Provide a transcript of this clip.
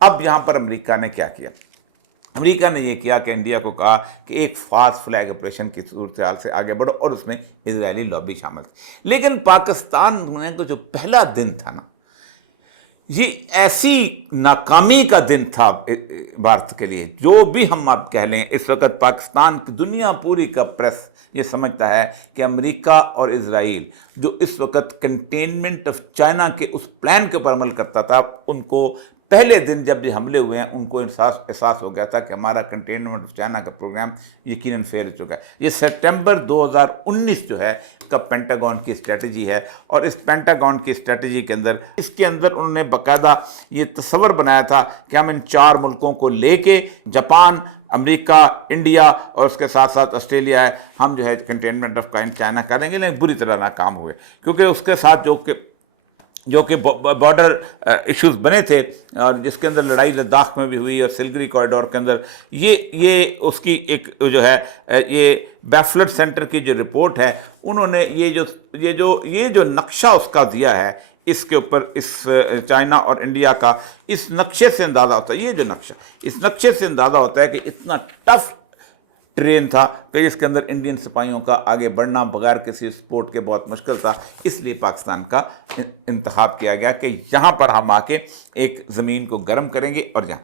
اب یہاں پر امریکہ نے کیا کیا؟ امریکہ نے یہ کیا کہ انڈیا کو کہا کہ ایک فاسٹ فلیگ آپریشن کی صورتحال سے آگے بڑھو، اور اس میں اسرائیلی لابی شامل تھی۔ لیکن پاکستان میں کو جو پہلا دن تھا نا، یہ ایسی ناکامی کا دن تھا بھارت کے لیے، جو بھی ہم آپ کہہ لیں، اس وقت پاکستان کی دنیا پوری کا پریس یہ سمجھتا ہے کہ امریکہ اور اسرائیل جو اس وقت کنٹینمنٹ آف چائنا کے اس پلان کے اوپر عمل کرتا تھا، ان کو پہلے دن جب یہ حملے ہوئے ہیں ان کو احساس ہو گیا تھا کہ ہمارا کنٹینمنٹ آف چائنا کا پروگرام یقیناً فیل ہو چکا ہے۔ یہ سپٹمبر 2019 جو ہے کا پینٹاگون کی اسٹریٹجی ہے، اور اس پینٹاگون کی اسٹریٹجی کے اندر انہوں نے باقاعدہ یہ تصور بنایا تھا کہ ہم ان 4 ملکوں کو لے کے، جاپان، امریکہ، انڈیا اور اس کے ساتھ ساتھ آسٹریلیا ہے، ہم جو ہے کنٹینمنٹ آف چائنا کریں گے، لیکن بری طرح ناکام ہوئے، کیونکہ اس کے ساتھ جو کہ بارڈر ایشوز بنے تھے، اور جس کے اندر لڑائی لداخ میں بھی ہوئی اور سلگری کوریڈور کے اندر، یہ اس کی ایک جو ہے یہ بیفلٹ سینٹر کی جو رپورٹ ہے، انہوں نے یہ جو نقشہ اس کا دیا ہے، اس کے اوپر اس چائنا اور انڈیا کا، اس نقشے سے اندازہ ہوتا ہے، یہ جو نقشہ، اس نقشے سے اندازہ ہوتا ہے کہ اتنا ٹف ٹرین تھا کہ اس کے اندر انڈین سپاہیوں کا آگے بڑھنا بغیر کسی سپورٹ کے بہت مشکل تھا۔ اس لیے پاکستان کا انتخاب کیا گیا کہ یہاں پر ہم آ کے ایک زمین کو گرم کریں گے، اور یہاں